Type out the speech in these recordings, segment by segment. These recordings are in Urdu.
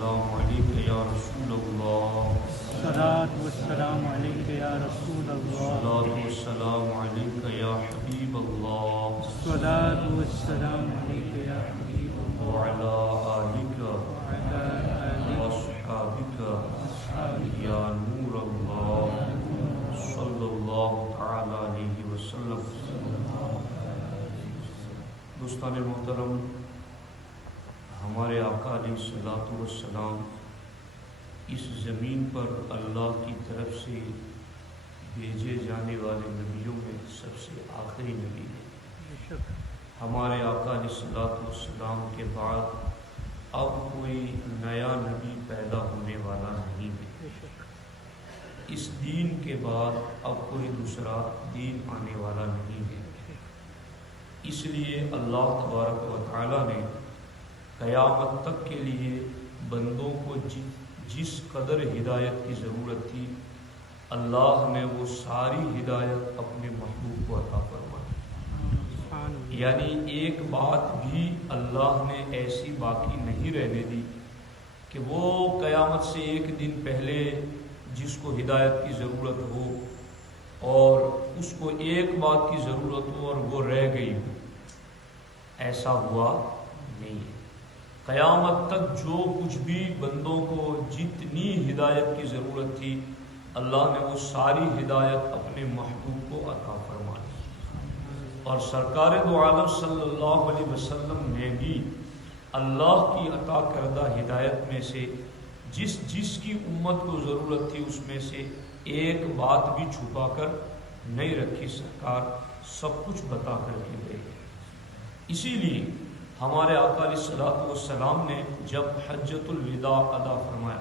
والسلام علیک یا رسول اللہ، الصلاۃ والسلام علیک یا رسول اللہ، الصلاۃ والسلام علیک یا حبیب اللہ، الصلاۃ والسلام علیک یا حبیب اللہ، وعلی آلک وعلی آلک واصحابک یا نور اللہ، صلی اللہ تعالی علیہ وسلم۔ دوستان محترم، ہمارے آقا علیہ الصلوۃ والسلام اس زمین پر اللہ کی طرف سے بھیجے جانے والے نبیوں میں سب سے آخری نبی ہیں۔ ہمارے آقا علیہ الصلوۃ والسلام کے بعد اب کوئی نیا نبی پیدا ہونے والا نہیں ہے۔ اس دین کے بعد اب کوئی دوسرا دین آنے والا نہیں ہے۔ اس لیے اللہ تبارک و تعالی نے قیامت تک کے لیے بندوں کو جس قدر ہدایت کی ضرورت تھی، اللہ نے وہ ساری ہدایت اپنے محبوب کو عطا فرمائی۔ یعنی ایک بات بھی اللہ نے ایسی باقی نہیں رہنے دی کہ وہ قیامت سے ایک دن پہلے جس کو ہدایت کی ضرورت ہو اور اس کو ایک بات کی ضرورت ہو اور وہ رہ گئی ہو، ایسا ہوا نہیں ہے۔ قیامت تک جو کچھ بھی بندوں کو جتنی ہدایت کی ضرورت تھی، اللہ نے وہ ساری ہدایت اپنے محبوب کو عطا فرمائی، اور سرکار دو عالم صلی اللہ علیہ وسلم نے بھی اللہ کی عطا کردہ ہدایت میں سے جس کی امت کو ضرورت تھی اس میں سے ایک بات بھی چھپا کر نہیں رکھی۔ سرکار سب کچھ بتا کر کے گئے۔ اسی لیے ہمارے آقا علیہ الصلوۃ والسلام نے جب حجۃ الوداع ادا فرمایا،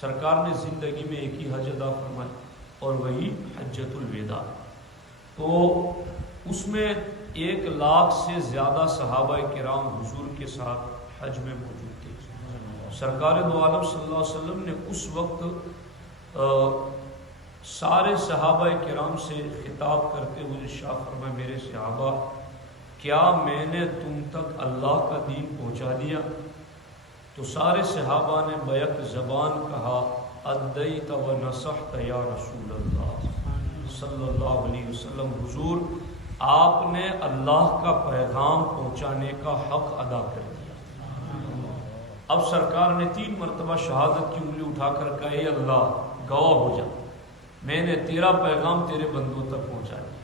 سرکار نے زندگی میں ایک ہی حج ادا فرمایا اور وہی حجۃ الوداع، تو اس میں 1,00,000 سے زیادہ صحابہ کرام حضور کے ساتھ حج میں موجود تھے۔ سرکار دو عالم صلی اللہ علیہ وسلم نے اس وقت سارے صحابہ کرام سے خطاب کرتے ہوئے ارشاد فرمایا، میرے صحابہ، کیا میں نے تم تک اللہ کا دین پہنچا دیا؟ تو سارے صحابہ نے بیک زبان کہا، ادیت و نصحت یا رسول اللہ صلی اللہ علیہ وسلم، حضور آپ نے اللہ کا پیغام پہنچانے کا حق ادا کر دیا۔ اب سرکار نے 3 مرتبہ شہادت کی انگلی اٹھا کر کہا، اے اللہ گواہ ہو جا، میں نے تیرا پیغام تیرے بندوں تک پہنچا دیا۔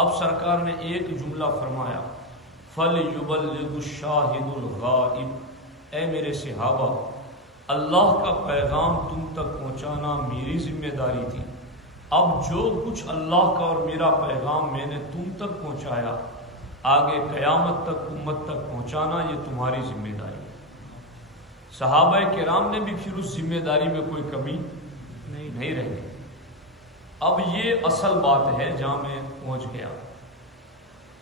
اب سرکار نے ایک جملہ فرمایا، فَلْيُبَلِّغُ الشَّاهِدُ الْغَائِبُ، اے میرے صحابہ، اللہ کا پیغام تم تک پہنچانا میری ذمہ داری تھی، اب جو کچھ اللہ کا اور میرا پیغام میں نے تم تک پہنچایا، آگے قیامت تک امت تک پہنچانا یہ تمہاری ذمہ داری ہے۔ صحابہ کرام نے بھی پھر اس ذمہ داری میں کوئی کمی نہیں رہ گئی۔ اب یہ اصل بات ہے جہاں میں پہنچ گیا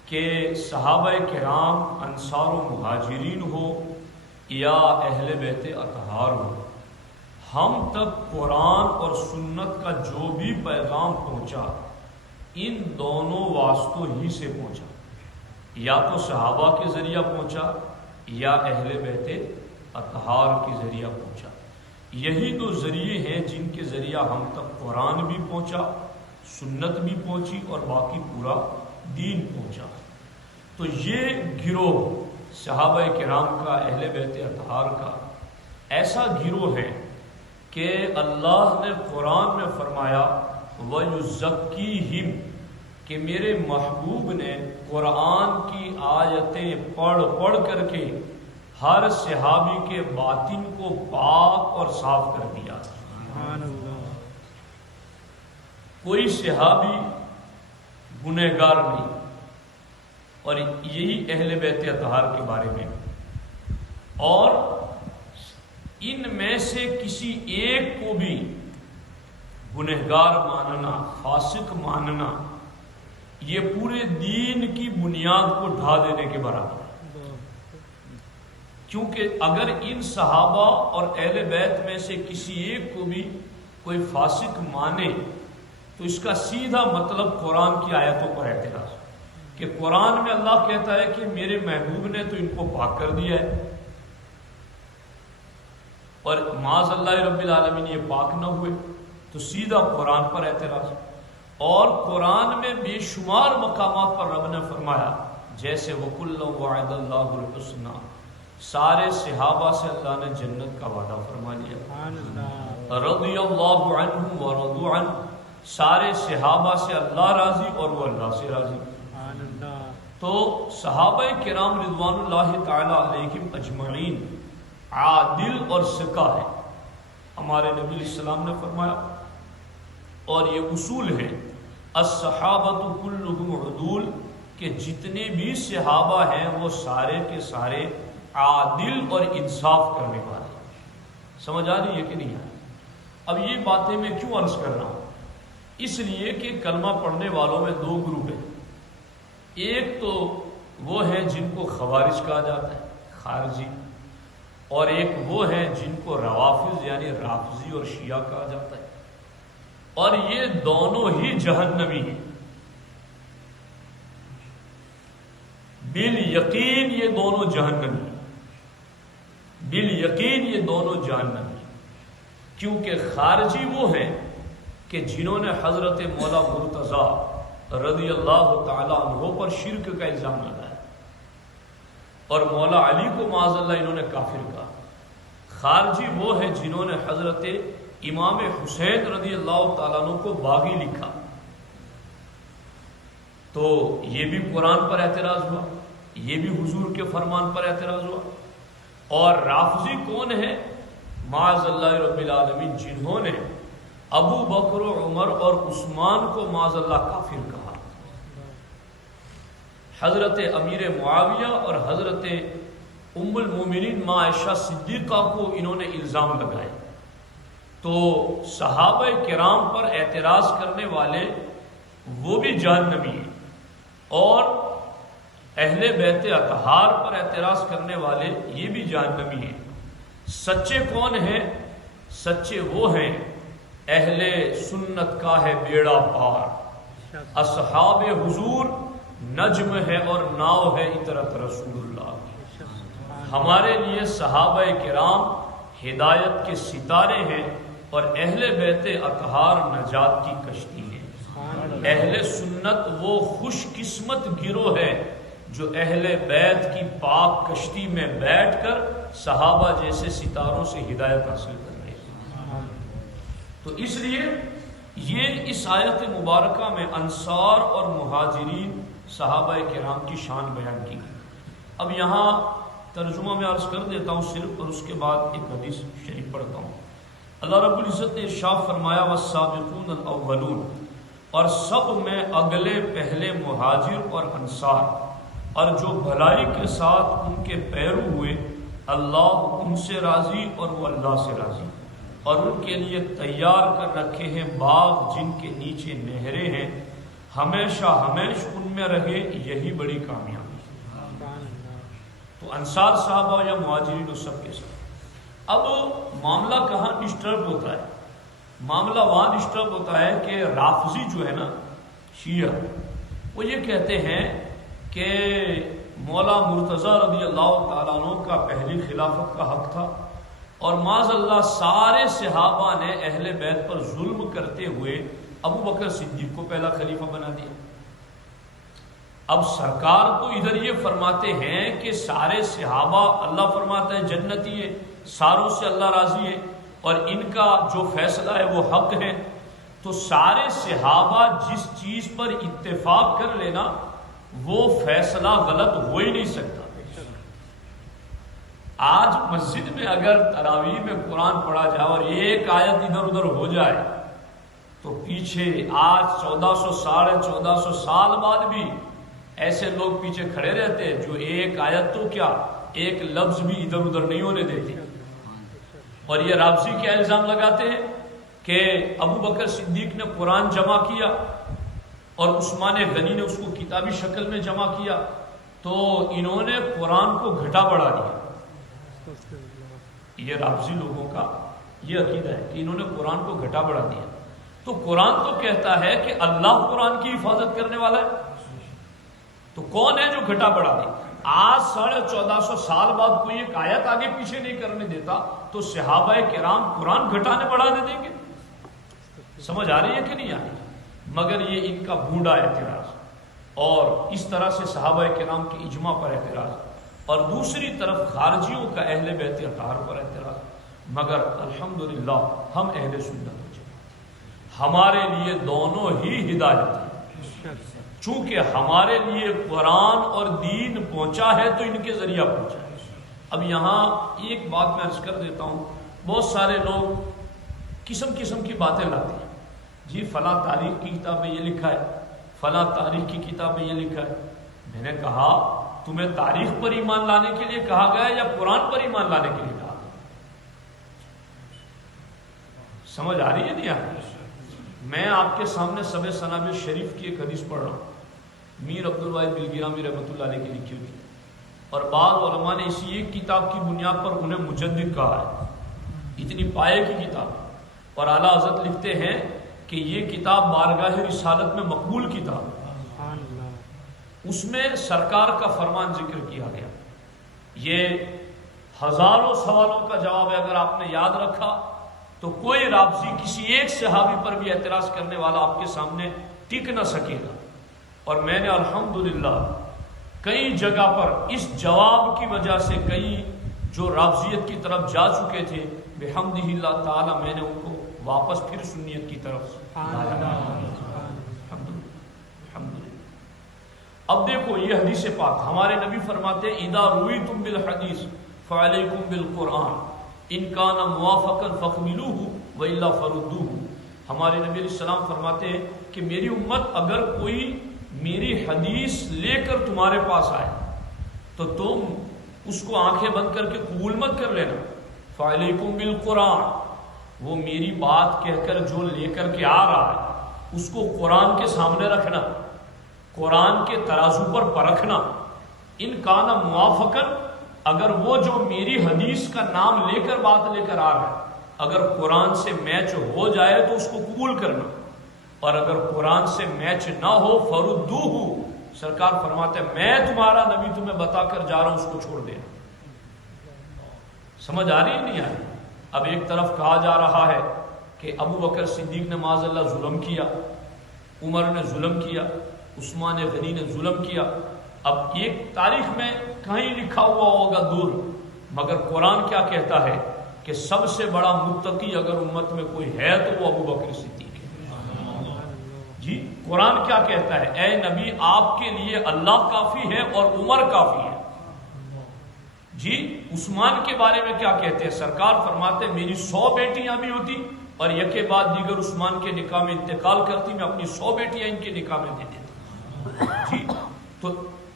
کہ صحابہ کرام انصار و مہاجرین ہو یا اہل بیت اطہار ہو، ہم تک قرآن اور سنت کا جو بھی پیغام پہنچا ان دونوں واسطوں ہی سے پہنچا، یا تو صحابہ کے ذریعہ پہنچا یا اہل بیت اطہار کے ذریعہ پہنچا۔ یہی 2 ذریعے ہیں جن کے ذریعہ ہم تک قرآن بھی پہنچا، سنت بھی پہنچی اور باقی پورا دین پہنچا۔ تو یہ گروہ صحابہ کرام کا، اہل بیت اطہار کا ایسا گروہ ہے کہ اللہ نے قرآن میں فرمایا وَيُزَكِّيهِمْ، کہ میرے محبوب نے قرآن کی آیتیں پڑھ کر کے ہر صحابی کے باطن کو پاک اور صاف کر دیا۔ سبحان اللہ۔ کوئی صحابی گنہگار نہیں، اور یہی اہل بیت اطہار کے بارے میں، اور ان میں سے کسی ایک کو بھی گنہگار ماننا، فاسق ماننا، یہ پورے دین کی بنیاد کو ڈھا دینے کے برابر ہے۔ کیونکہ اگر ان صحابہ اور اہل بیت میں سے کسی ایک کو بھی کوئی فاسق مانے تو اس کا سیدھا مطلب قرآن کی آیتوں پر اعتراض، کہ قرآن میں اللہ کہتا ہے کہ میرے محبوب نے تو ان کو پاک کر دیا ہے، اور معاذ اللہ رب العالمین یہ پاک نہ ہوئے تو سیدھا قرآن پر اعتراض. اور قرآن میں بے شمار مقامات پر رب نے فرمایا جیسے وَكُلًّا وَعَدَ اللَّهُ الْحُسْنَى، سارے صحابہ سے اللہ نے جنت کا وعدہ فرما لیا. رضی اللہ عنہم ورضوا عنہ، سارے صحابہ سے اللہ راضی اور وہ اللہ سے راضی. تو صحابہ کرام رضوان اللہ تعالی علیہم اجمعین عادل اور ثقہ ہے. ہمارے نبی علیہ السلام نے فرمایا، اور یہ اصول ہے الصحابۃ کلہم عدول، کہ جتنے بھی صحابہ ہیں وہ سارے کے سارے عادل اور انصاف کرنے والے. سمجھ آ رہی ہے کہ نہیں؟ اب یہ باتیں میں کیوں عرض کر رہا ہوں؟ اس لیے کہ کلمہ پڑھنے والوں میں دو گروپ ہیں. ایک تو وہ ہیں جن کو خوارج کہا جاتا ہے، خارجی، اور ایک وہ ہیں جن کو روافض یعنی رافضی اور شیعہ کہا جاتا ہے. اور یہ دونوں ہی جہنمی ہیں، بالیقین یہ دونوں جہنمی، بالیقین یہ دونوں جہنمی. کیونکہ خارجی وہ ہیں کہ جنہوں نے حضرت مولا مرتضیٰ رضی اللہ تعالی عنہ پر شرک کا الزام لگایا اور مولا علی کو معاذ اللہ انہوں نے کافر کہا. خارجی وہ ہیں جنہوں نے حضرت امام حسین رضی اللہ تعالیٰ عنہ کو باغی لکھا. تو یہ بھی قرآن پر اعتراض ہوا، یہ بھی حضور کے فرمان پر اعتراض ہوا. اور رافضی کون ہے؟ معاذ اللہ رب العالمین جنہوں نے ابو بکر و عمر اور عثمان کو معاذ اللہ کافر کہا، حضرت امیر معاویہ اور حضرت ام المومنین ماں عائشہ صدیقہ کو انہوں نے الزام لگائے. تو صحابہ کرام پر اعتراض کرنے والے وہ بھی جہنمی ہیں، اور اہل بیت اطہار پر اعتراض کرنے والے یہ بھی جہنمی ہیں. سچے کون ہیں؟ سچے وہ ہیں اہل سنت کا ہے بیڑا پار، اصحاب حضور نجم ہے اور ناؤ ہے اطرت رسول اللہ. ہمارے لیے صحابہ کرام ہدایت کے ستارے ہیں اور اہل بیت اطہار نجات کی کشتی ہے. اہل سنت وہ خوش قسمت گروہ ہے جو اہل بیت کی پاک کشتی میں بیٹھ کر صحابہ جیسے ستاروں سے ہدایت حاصل کر رہے ہیں. تو اس لیے یہ اس آیت مبارکہ میں انصار اور مہاجرین صحابہ کرام کی شان بیان کی. اب یہاں ترجمہ میں عرض کر دیتا ہوں صرف، اور اس کے بعد ایک حدیث شریف پڑھتا ہوں. اللہ رب العزت نے ارشاد فرمایا والسابقون الاولون، اور سب میں اگلے پہلے مہاجر اور انصار، اور جو بھلائی کے ساتھ ان کے پیرو ہوئے، اللہ ان سے راضی اور وہ اللہ سے راضی، اور ان کے لیے تیار کر رکھے ہیں باغ جن کے نیچے نہریں ہیں، ہمیشہ ہمیش ان میں رہے، یہی بڑی کامیابی. تو انصار صحابہ یا مہاجرین و سب کے ساتھ. اب معاملہ کہاں ڈسٹرب ہوتا ہے؟ معاملہ وہاں ڈسٹرب ہوتا ہے کہ رافضی جو ہے نا، شیعہ، وہ یہ کہتے ہیں کہ مولا مرتضیٰ رضی اللہ تعالیٰ عنہ کا پہلی خلافت کا حق تھا، اور معاذ اللہ سارے صحابہ نے اہل بیت پر ظلم کرتے ہوئے ابو بکر صدیق کو پہلا خلیفہ بنا دیا. اب سرکار تو ادھر یہ فرماتے ہیں کہ سارے صحابہ اللہ فرماتا ہے جنتی ہے، ساروں سے اللہ راضی ہے، اور ان کا جو فیصلہ ہے وہ حق ہے. تو سارے صحابہ جس چیز پر اتفاق کر لینا وہ فیصلہ غلط ہو ہی نہیں سکتا. آج مسجد میں اگر تراویح میں قرآن پڑھا جائے اور ایک آیت ادھر ادھر ہو جائے تو پیچھے آج 1400 ساڑھے 1400 سال بعد بھی ایسے لوگ پیچھے کھڑے رہتے ہیں جو ایک آیت تو کیا ایک لفظ بھی ادھر ادھر نہیں ہونے دیتے. اور یہ رافضی کیا الزام لگاتے ہیں کہ ابو بکر صدیق نے قرآن جمع کیا اور عثمان غنی نے اس کو کتابی شکل میں جمع کیا، تو انہوں نے قرآن کو گھٹا بڑھا دیا. یہ رافضی لوگوں کا یہ عقیدہ ہے کہ انہوں نے قرآن کو گھٹا بڑھا دیا. تو قرآن تو کہتا ہے کہ اللہ قرآن کی حفاظت کرنے والا ہے، تو کون ہے جو گھٹا بڑھا دے؟ آج 1450 سال بعد کوئی ایک آیت آگے پیچھے نہیں کرنے دیتا تو صحابہ کرام قرآن گھٹانے بڑھانے دیں گے؟ سمجھ آ رہی ہے کہ نہیں آ رہی؟ مگر یہ ان کا بھونڈا اعتراض، اور اس طرح سے صحابہ کرام کے اجماع پر اعتراض، اور دوسری طرف خارجیوں کا اہل بیت اطہار پر اعتراض۔ مگر الحمدللہ ہم اہل سنت ہمارے لیے دونوں ہی ہدایت ہیں، چونکہ ہمارے لیے قرآن اور دین پہنچا ہے تو ان کے ذریعہ پہنچا ہے۔ اب یہاں ایک بات میں عرض کر دیتا ہوں، بہت سارے لوگ قسم قسم کی باتیں لاتے ہیں، جی فلاں تاریخ کی کتاب میں یہ لکھا ہے، فلاں تاریخ کی کتاب میں یہ لکھا ہے۔ میں نے کہا تمہیں تاریخ پر ایمان لانے کے لیے کہا گیا یا قرآن پر ایمان لانے کے لیے کہا گیا؟ سمجھ آ رہی ہے نہیں آ رہی؟ میں آپ کے سامنے سب سنابل شریف کی ایک حدیث پڑھ رہا ہوں، میر عبدالواحد بلگرامی رحمۃ اللہ علیہ کی لکھی ہوئی، اور بعض علماء نے اسی ایک کتاب کی بنیاد پر انہیں مجدد کہا ہے، اتنی پائے کی کتاب، اور اعلیٰ حضرت لکھتے ہیں کہ یہ کتاب بارگاہ رسالت میں مقبول کتاب ہے۔ اس میں سرکار کا فرمان ذکر کیا گیا، یہ ہزاروں سوالوں کا جواب ہے، اگر آپ نے یاد رکھا تو کوئی رابطی کسی ایک صحابی پر بھی اعتراض کرنے والا آپ کے سامنے ٹک نہ سکے گا۔ اور میں نے الحمدللہ کئی جگہ پر اس جواب کی وجہ سے کئی جو رابضیت کی طرف جا چکے تھے بحمدہ اللہ تعالی میں نے ان کو واپس پھر سنیت کی طرف لایا۔ اب دیکھو یہ حدیث پاک، ہمارے نبی فرماتے ہیں اذا رویتم بالحدیث فعلیکم بالقرآن ان کان موافقا فاقبلوہ والا فردوہ۔ ہمارے نبی علیہ السلام فرماتے ہیں کہ میری امت اگر کوئی میری حدیث لے کر تمہارے پاس آئے تو تم اس کو آنکھیں بند کر کے قبول مت کر لینا، فعلیکم بالقرآن، وہ میری بات کہہ کر جو لے کر کے آ رہا ہے اس کو قرآن کے سامنے رکھنا، قرآن کے ترازو پر پرکھنا، ان کان موافقا، اگر وہ جو میری حدیث کا نام لے کر بات لے کر آ رہا ہے اگر قرآن سے میچ ہو جائے تو اس کو قبول کرنا، اور اگر قرآن سے میچ نہ ہو فردوہ، سرکار فرماتے ہیں میں تمہارا نبی تمہیں بتا کر جا رہا ہوں اس کو چھوڑ دینا۔ سمجھ آ رہی ہے نہیں آ رہی؟ اب ایک طرف کہا جا رہا ہے کہ ابو بکر صدیق نے معاذ اللہ ظلم کیا، عمر نے ظلم کیا، عثمان غنی نے ظلم کیا۔ اب ایک تاریخ میں کہیں لکھا ہوا ہوگا دور، مگر قرآن کیا کہتا ہے کہ سب سے بڑا متقی اگر امت میں کوئی ہے تو وہ ابو بکر صدیق ہے۔ جی قرآن کیا کہتا ہے؟ اے نبی آپ کے لیے اللہ کافی ہے اور عمر کافی ہے۔ جی عثمان کے بارے میں کیا کہتے ہیں؟ سرکار فرماتے ہیں میری 100 بیٹیاں بھی ہوتی اور یک کے بعد دیگر عثمان کے نکاح میں انتقال کرتی، میں اپنی 100 بیٹیاں ان کے نکاح میں دے دیتا۔ جی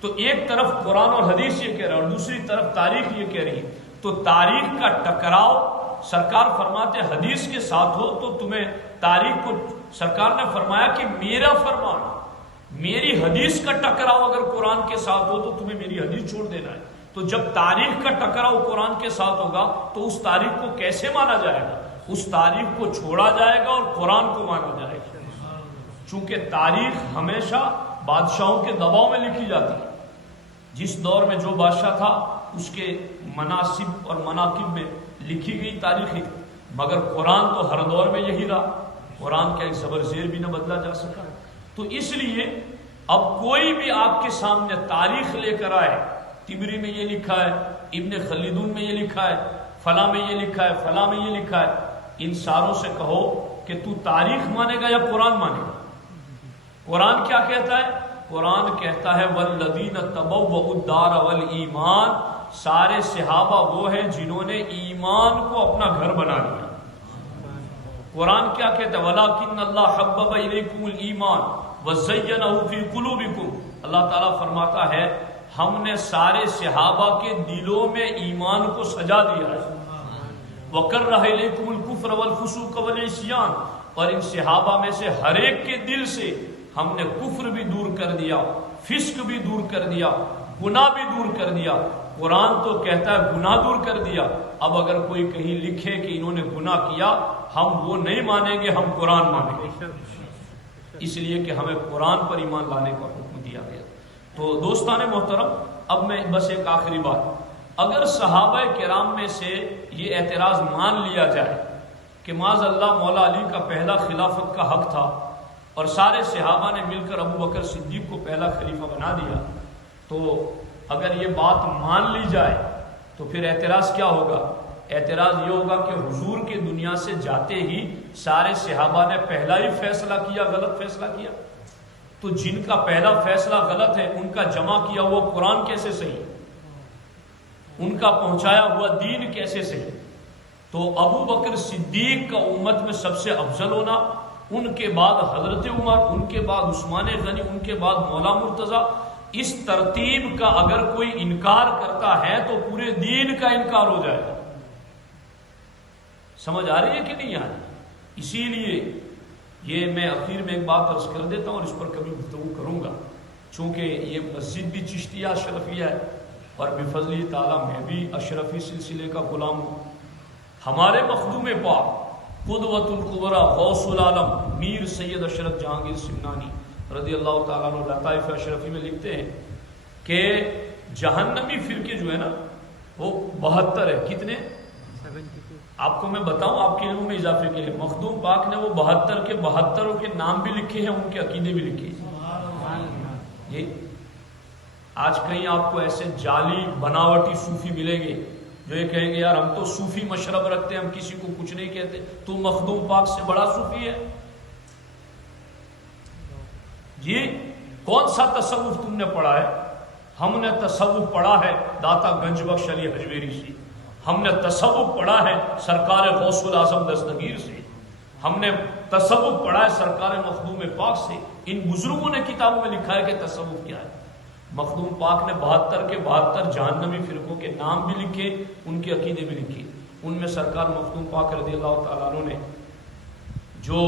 تو ایک طرف قرآن اور حدیث یہ کہہ رہا ہے اور دوسری طرف تاریخ یہ کہہ رہی ہے، تو تاریخ کا ٹکراؤ سرکار فرماتے حدیث کے ساتھ ہو تو تمہیں تاریخ کو، سرکار نے فرمایا کہ میرا فرمان میری حدیث کا ٹکراؤ اگر قرآن کے ساتھ ہو تو تمہیں میری حدیث چھوڑ دینا ہے۔ تو جب تاریخ کا ٹکراؤ قرآن کے ساتھ ہوگا تو اس تاریخ کو کیسے مانا جائے گا؟ اس تاریخ کو چھوڑا جائے گا اور قرآن کو مانا جائے گا، چونکہ تاریخ ہمیشہ بادشاہوں کے دباؤ میں لکھی جاتی ہے، جس دور میں جو بادشاہ تھا اس کے مناصب اور مناقب میں لکھی گئی تاریخی، مگر قرآن تو ہر دور میں یہی رہا، قرآن کا ایک زبر زیر بھی نہ بدلا جا سکا۔ تو اس لیے اب کوئی بھی آپ کے سامنے تاریخ لے کر آئے، تبری میں یہ لکھا ہے، ابن خلدون میں یہ لکھا ہے، فلاں میں یہ لکھا ہے، فلاں میں یہ لکھا ہے، ان ساروں سے کہو کہ تو تاریخ مانے گا یا قرآن مانے گا؟ قرآن کیا کہتا ہے؟ قرآن کہتا ہے والذین تبوؤا الدار والایمان، سارے صحابہ وہ ہیں جنہوں نے ایمان کو اپنا گھر بنا لیا۔ قرآن کیا کہتا ہے؟ ولکن اللہ حبب الیکم الایمان وزینہ فی قلوبکم، اللہ تعالیٰ فرماتا ہے ہم نے سارے صحابہ کے دلوں میں ایمان کو سجا دیا ہے، وکرہ الیکم الکفر والفسوق والعصیان، اور ان صحابہ میں سے ہر ایک کے دل سے ہم نے کفر بھی دور کر دیا، فسق بھی دور کر دیا، گناہ بھی دور کر دیا۔ قرآن تو کہتا ہے گناہ دور کر دیا، اب اگر کوئی کہیں لکھے کہ انہوں نے گناہ کیا، ہم وہ نہیں مانیں گے، ہم قرآن مانیں گے، اس لیے کہ ہمیں قرآن پر ایمان لانے کا حکم دیا گیا۔ تو دوستان محترم، اب میں بس ایک آخری بات، اگر صحابہ کرام میں سے یہ اعتراض مان لیا جائے کہ معاذ اللہ مولا علی کا پہلا خلافت کا حق تھا اور سارے صحابہ نے مل کر ابو بکر صدیق کو پہلا خلیفہ بنا دیا، تو اگر یہ بات مان لی جائے تو پھر اعتراض کیا ہوگا؟ اعتراض یہ ہوگا کہ حضور کے دنیا سے جاتے ہی سارے صحابہ نے پہلا ہی فیصلہ کیا، غلط فیصلہ کیا، تو جن کا پہلا فیصلہ غلط ہے ان کا جمع کیا ہوا قرآن کیسے صحیح، ان کا پہنچایا ہوا دین کیسے صحیح؟ تو ابو بکر صدیق کا امت میں سب سے افضل ہونا، ان کے بعد حضرت عمر، ان کے بعد عثمان غنی، ان کے بعد مولا مرتضیٰ، اس ترتیب کا اگر کوئی انکار کرتا ہے تو پورے دین کا انکار ہو جائے گا۔ سمجھ آ رہی ہے کہ نہیں آ رہی؟ اسی لیے یہ میں اخیر میں ایک بات عرض کر دیتا ہوں اور اس پر کبھی گفتگو کروں گا، چونکہ یہ مسجد بھی چشتیہ اشرفیہ ہے اور بفضل تعالیٰ میں بھی اشرفی سلسلے کا غلام ہوں۔ ہمارے مخدوم پاک قدوۃ الکبریٰ غوث العالم میر سید اشرف جہانگیر سمنانی رضی اللہ تعالیٰ عنہ لطائف اشرفی میں لکھتے ہیں کہ جہنمی فرقے جو ہے نا وہ 72 ہے۔ کتنے؟ آپ کو میں بتاؤں آپ کے علم میں اضافے کے لیے، مخدوم پاک نے وہ 72 کے 72 کے نام بھی لکھے ہیں، ان کے عقیدے بھی لکھے ہیں۔ یہ آج کہیں آپ کو ایسے جعلی بناوٹی صوفی ملیں گے جو یہ کہیں گے یار ہم تو صوفی مشرب رکھتے ہیں، ہم کسی کو کچھ نہیں کہتے، تو مخدوم پاک سے بڑا صوفی ہے؟ جی کون سا تصوف تم نے پڑھا ہے؟ ہم نے تصوف پڑھا ہے داتا گنج بخش علی حجویری سے، ہم نے تصوف پڑھا ہے سرکار غوث الاعظم دستگیر سے، ہم نے تصوف پڑھا ہے سرکار مخدوم پاک سے۔ ان بزرگوں نے کتابوں میں لکھا ہے کہ تصوف کیا ہے۔ مخدوم پاک نے 72 کے 72 جہنمی فرقوں کے نام بھی لکھے، ان کے عقیدے بھی لکھے۔ ان میں سرکار مخدوم پاک رضی اللہ تعالیٰ عنہ نے جو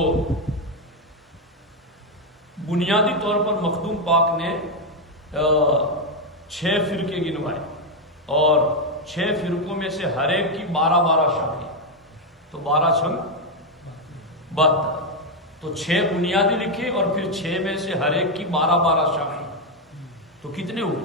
بنیادی طور پر مخدوم پاک نے 6 فرقے گنوائے اور 6 فرقوں میں سے ہر ایک کی 12 شاخیں، تو 12 چھنگ 72، تو 6 بنیادی لکھے اور پھر 6 میں سے ہر ایک کی 12 شاخیں، تو کتنے ہوئے؟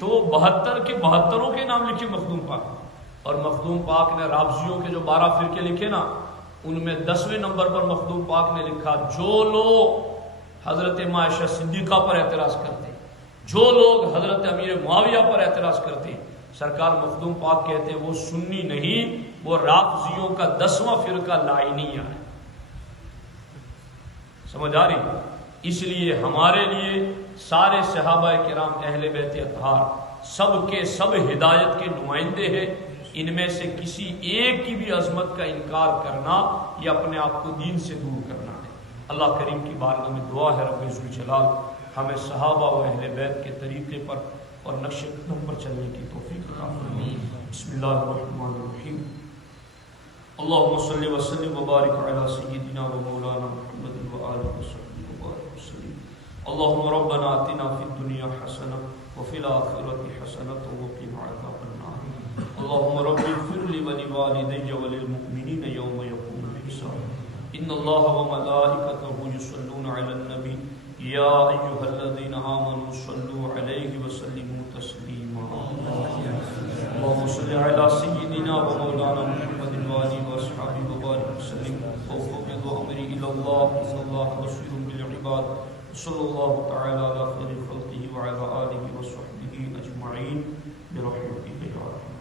تو 72 کے 72 کے نام لکھے مخدوم پاک۔ اور مخدوم پاک نے رافضیوں کے جو 12 فرقے لکھے نا، ان میں 10ویں نمبر پر مخدوم پاک نے لکھا جو لوگ حضرت عائشہ صدیقہ پر اعتراض کرتے، جو لوگ حضرت امیر معاویہ پر اعتراض کرتے، سرکار مخدوم پاک کہتے ہیں وہ سنی نہیں، وہ رافضیوں کا 10واں فرقہ لائنیہ ہے۔ سمجھ آ رہی؟ اس لیے ہمارے لیے سارے صحابہ کرام اہل بیت اطہار سب کے سب ہدایت کے نمائندے ہیں، ان میں سے کسی ایک کی بھی عظمت کا انکار کرنا یا اپنے آپ کو دین سے دور کرنا ہے۔ اللہ کریم کی بارگاہ میں دعا ہے رب ذوالجلال ہمیں صحابہ و اہل بیت کے طریقے پر اور نقش قدم پر چلنے کی توفیق عطا فرمائے۔ بسم اللہ الرحمن الرحیم، اللہم صلی وسلم وبارک علی سیدنا و مولانا محمد و آلہ وصحبہ وبارک وسلم۔ اللہم ربنا آتنا فی الدنیا حسنہ وفی الآخرۃ حسنہ وقنا عذاب النار۔ اللہم رب اغفر لی ولوالدی وللمؤمنین یوم یقوم الحساب۔ ان اللہ وملائکتہ یصلون علی النبی یا ایھا الذین آمنوا صلوا علیہ وسلموا تسلیما۔ اللہم صل علی سیدنا و مولانا محمد وآلہ وصحبہ وبارک وسلم۔ وفوض امری الی اللہ ان اللہ بصیر بالعباد۔ صلی اللہ تعالی علی خیر خلقہ وعلی آلہ وصحبہ اجمعین برحمتہ یا ارحم